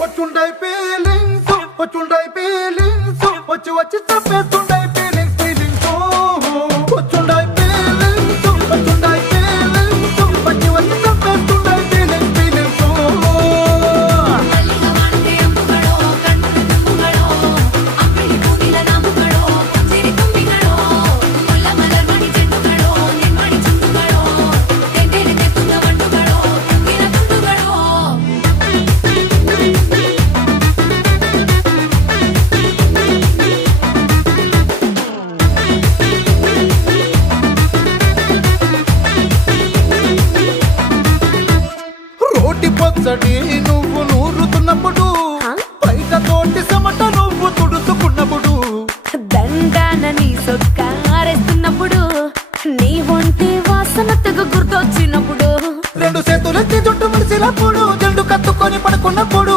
వచ్చుండై feelings వచ్చుండై feelings వచ్చి వచ్చి తప్పేస్తుండై feelings feelings వచ్చుండై feelings వచ్చుండై feelings వచ్చి వచ్చి తప్పేస్తుండై ఫీలింగ్స్ ఫీలింగ్స్ పొచ్చడి నువ్వు నూరుతున్నప్పుడు బయట తోటి సమట నువ్వు తుడుచుకున్నప్పుడు దండాన నీ సొక్కారేస్తున్నప్పుడు నీ ఒంటి వాసన తెగ గుర్తొచ్చినప్పుడు రెండు చేతులెత్తి చుట్టూ మనిషినప్పుడు జెండు కత్తుకొని పడుకున్నప్పుడు